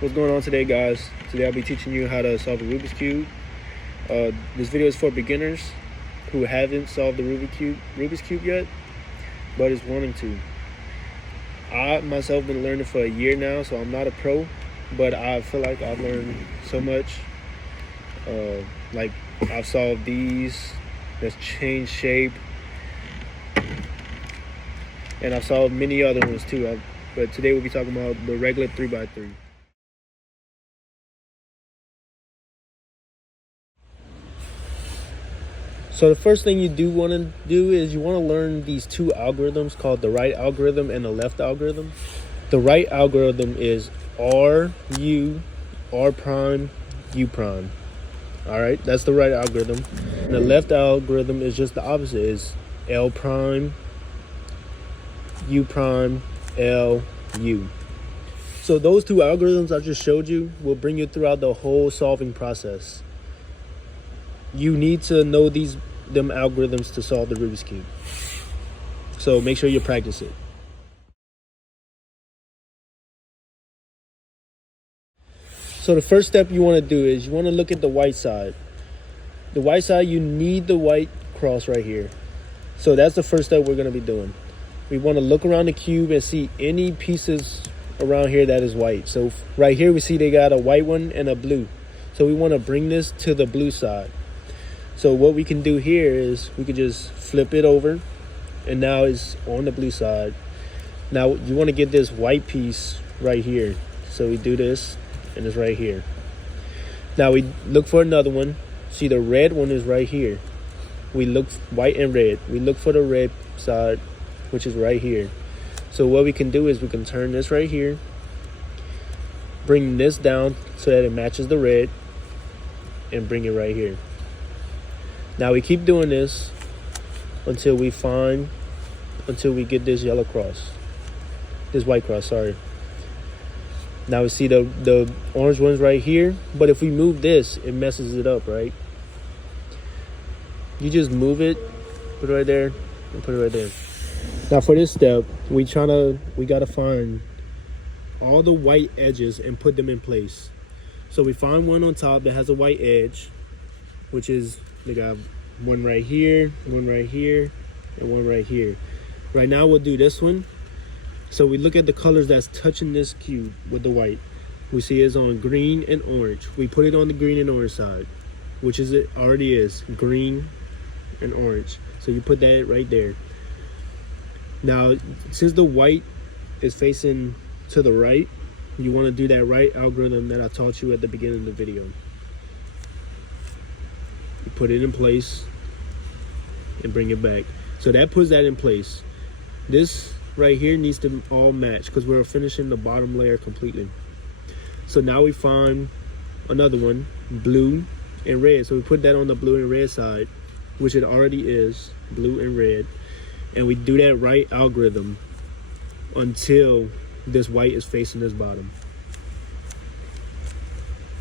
What's going on today, guys? Today I'll be teaching you how to solve a Rubik's Cube. This video is for beginners who haven't solved the Rubik's Cube yet, but is wanting to. I myself been learning for a year now, so I'm not a pro, but I feel like I've learned so much. Like I've solved these that's changed shape, and I've solved many other ones too. But today we'll be talking about the regular 3x3. So the first thing you do want to do is you want to learn these two algorithms called the right algorithm and the left algorithm. The right algorithm is R, U, R prime, U prime. All right, that's the right algorithm. And the left algorithm is just the opposite, is L prime, U prime, L, U. So those two algorithms I just showed you will bring you throughout the whole solving process. You need to know them algorithms to solve the Rubik's Cube. So make sure you practice it. So the first step you want to do is you want to look at the white side. The white side, you need the white cross right here. So that's the first step we're going to be doing. We want to look around the cube and see any pieces around here that is white. So right here we see they got a white one and a blue. So we want to bring this to the blue side. So what we can do here is we can just flip it over, and now it's on the blue side. Now you want to get this white piece right here. So we do this, and it's right here. Now we look for another one. See, the red one is right here. We look white and red. We look for the red side, which is right here. So what we can do is we can turn this right here, bring this down so that it matches the red, and bring it right here. Now we keep doing this until we get this yellow cross, this white cross, sorry. Now we see the orange one's right here, but if we move this, it messes it up, right? You just move it, put it right there, and put it right there. Now for this step, we gotta find all the white edges and put them in place. So we find one on top that has a white edge, which is, they got one right here, one right here, and one right here. Right now we'll do this one. So we look at the colors that's touching this cube with the white. We see it's on green and orange. We put it on the green and orange side, which is it already is green and orange. So you put that right there. Now, since the white is facing to the right, you want to do that right algorithm that I taught you at the beginning of the video. You put it in place and bring it back. So that puts that in place. This right here needs to all match because we're finishing the bottom layer completely. So now we find another one, blue and red. So we put that on the blue and red side, which it already is, blue and red. And we do that right algorithm until this white is facing this bottom.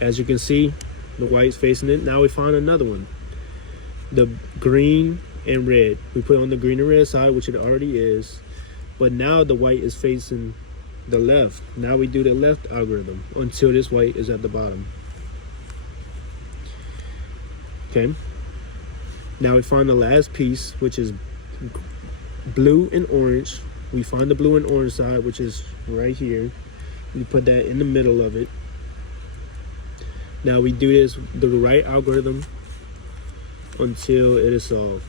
As you can see, the white's facing it. Now we find another one, the green and red. We put on the green and red side, which it already is, but now the white is facing the left. Now we do the left algorithm until this white is at the bottom. Okay. Now we find the last piece, which is blue and orange. We find the blue and orange side, which is right here. We put that in the middle of it. Now we do this, the right algorithm, until it is solved.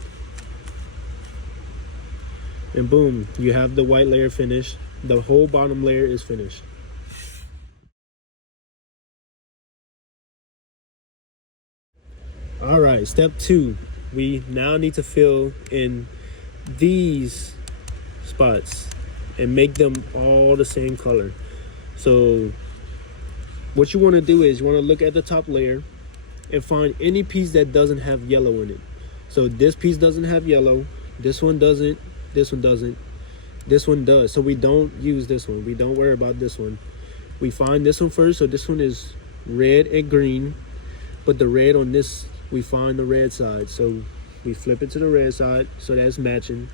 And boom, you have the white layer finished. The whole bottom layer is finished. All right, step 2. We now need to fill in these spots and make them all the same color. So what you want to do is you want to look at the top layer and find any piece that doesn't have yellow in it. So this piece doesn't have yellow, this one doesn't, this one doesn't, this one does. So we don't use this one. We don't worry about this one. We find this one first. So this one is red and green, but the red on this, we find the red side. So we flip it to the red side, so that's matching.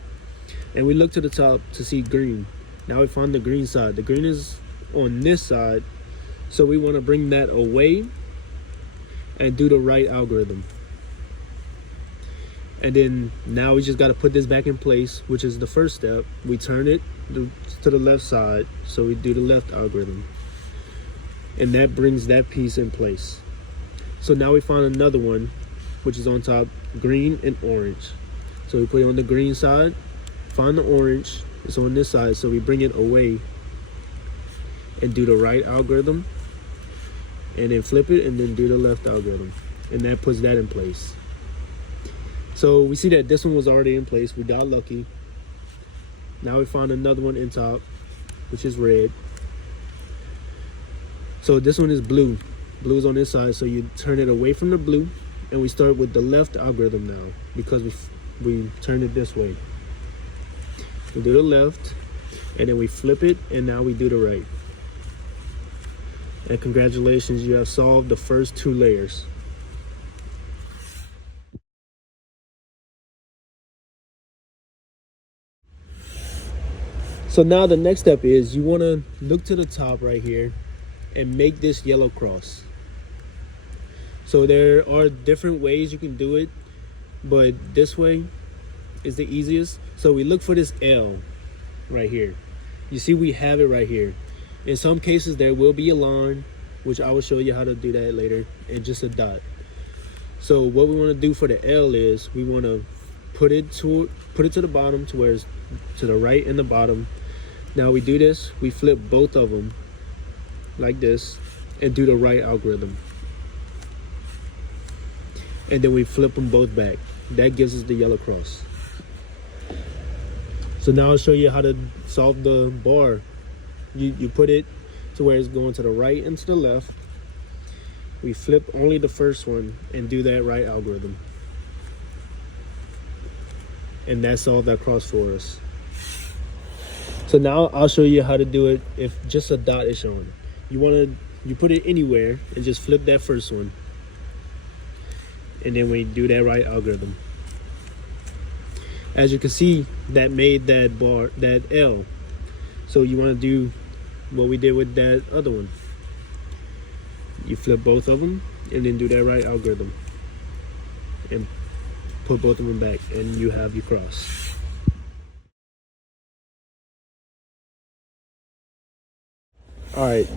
And we look to the top to see green. Now we find the green side. The green is on this side, So we want to bring that away and do the right algorithm. And then now we just got to put this back in place, which is the first step. We turn it to the left side, so we do the left algorithm. And that brings that piece in place. So now we find another one, which is on top, green and orange. So we put it on the green side, find the orange, it's on this side, so we bring it away and do the right algorithm, and then flip it and then do the left algorithm. And that puts that in place. So we see that this one was already in place. We got lucky. Now we found another one in top, which is red. So this one is blue. Blue is on this side, so you turn it away from the blue, and we start with the left algorithm now because we turn it this way. We do the left, and then we flip it, and now we do the right. And congratulations, you have solved the first 2 layers. So now the next step is you want to look to the top right here and make this yellow cross. So there are different ways you can do it, but this way is the easiest. So we look for this L right here. You see we have it right here. In some cases there will be a line, which I will show you how to do that later, and just a dot. So what we want to do for the L is we want to put it to the bottom, to where it's to the right and the bottom. Now we do this, we flip both of them like this and do the right algorithm. And then we flip them both back. That gives us the yellow cross. So now I'll show you how to solve the bar. You put it to where it's going to the right and to the left. We flip only the first one and do that right algorithm. And that solved that cross for us. So now I'll show you how to do it if just a dot is shown. You put it anywhere and just flip that first one. And then we do that right algorithm. As you can see, that made that bar, that L. So you want to do what we did with that other one. You flip both of them and then do that right algorithm. And put both of them back and you have your cross. All right,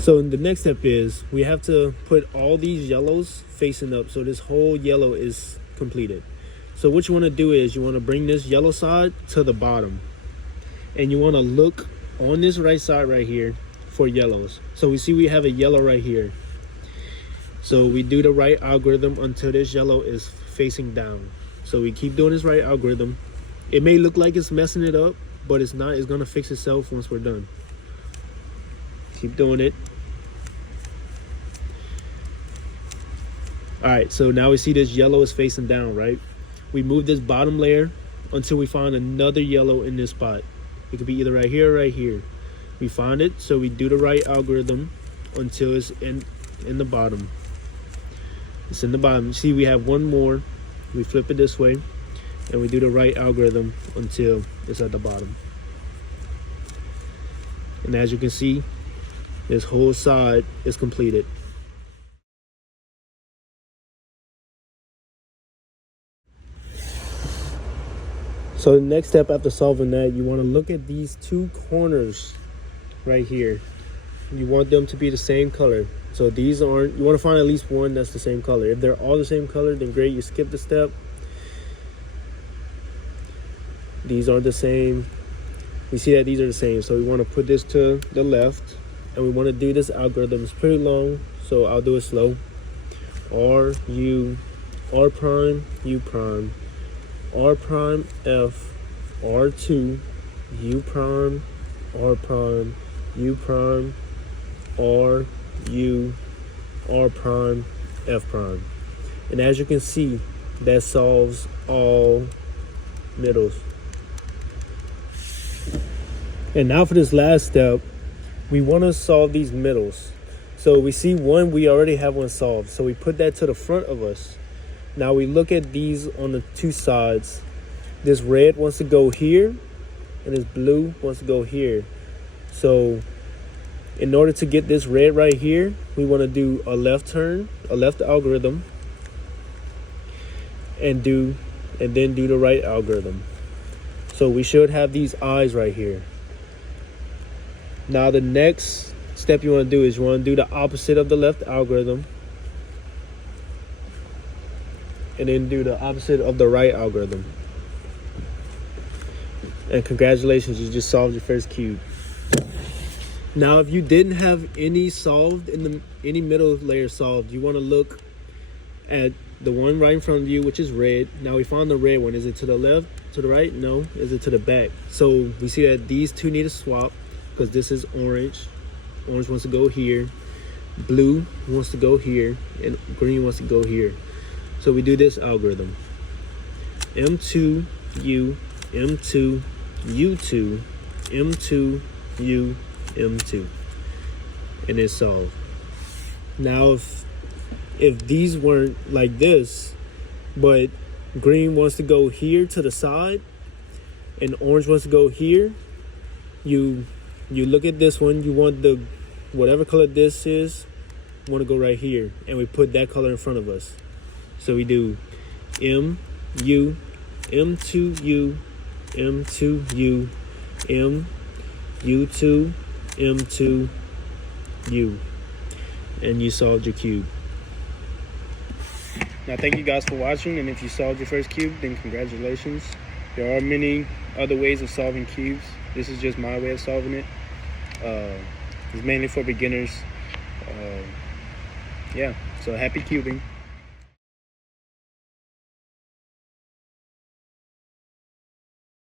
so the next step is we have to put all these yellows facing up, so this whole yellow is completed. So what you want to do is you want to bring this yellow side to the bottom, and you want to look on this right side right here for yellows. So we see we have a yellow right here. So we do the right algorithm until this yellow is facing down. So we keep doing this right algorithm. It may look like it's messing it up, but it's not. It's going to fix itself once we're done. Keep doing it. All right, so now we see this yellow is facing down, right? We move this bottom layer until we find another yellow in this spot. It could be either right here or right here. We find it, so we do the right algorithm until it's in the bottom. It's in the bottom. See, we have one more. We flip it this way, and we do the right algorithm until it's at the bottom. And as you can see, this whole side is completed. So the next step after solving that, you want to look at these 2 corners right here. You want them to be the same color. So these aren't, you want to find at least one that's the same color. If they're all the same color, then great, you skip the step. These aren't the same. We see that these are the same, so we want to put this to the left, and we want to do this algorithm. It's pretty long, so I'll do it slow. R, U, R prime, U prime, R prime, F, R2, U prime, R prime, U prime, R, U, R prime, F prime. And as you can see, that solves all middles. And now for this last step, we want to solve these middles. So we see one, we already have one solved. So we put that to the front of us. Now we look at these on the 2 sides. This red wants to go here, and this blue wants to go here. So In order to get this red right here, we want to do a left turn, a left algorithm, and then do the right algorithm. So we should have these eyes right here. Now the next step you want to do is you want to do the opposite of the left algorithm, and then do the opposite of the right algorithm. And congratulations, you just solved your first cube. Now if you didn't have any solved any middle layer solved, you want to look at the one right in front of you, which is red. Now we found the red one. Is it to the left, to the right? No. Is it to the back? So we see that these two need to swap, because this is orange. Orange wants to go here. Blue wants to go here, and green wants to go here. So we do this algorithm. M2, U, M2, U2, M2, U, M2. And it's solved. Now if these weren't like this, but green wants to go here to the side and orange wants to go here, you look at this one, you want the whatever color this is, want to go right here, and we put that color in front of us. So we do M, U, M2, U, M2, U, M, U2, M2, U, and you solved your cube. Now thank you guys for watching, and if you solved your first cube, then congratulations. There are many other ways of solving cubes. This is just my way of solving it. It's mainly for beginners. Yeah, so happy cubing.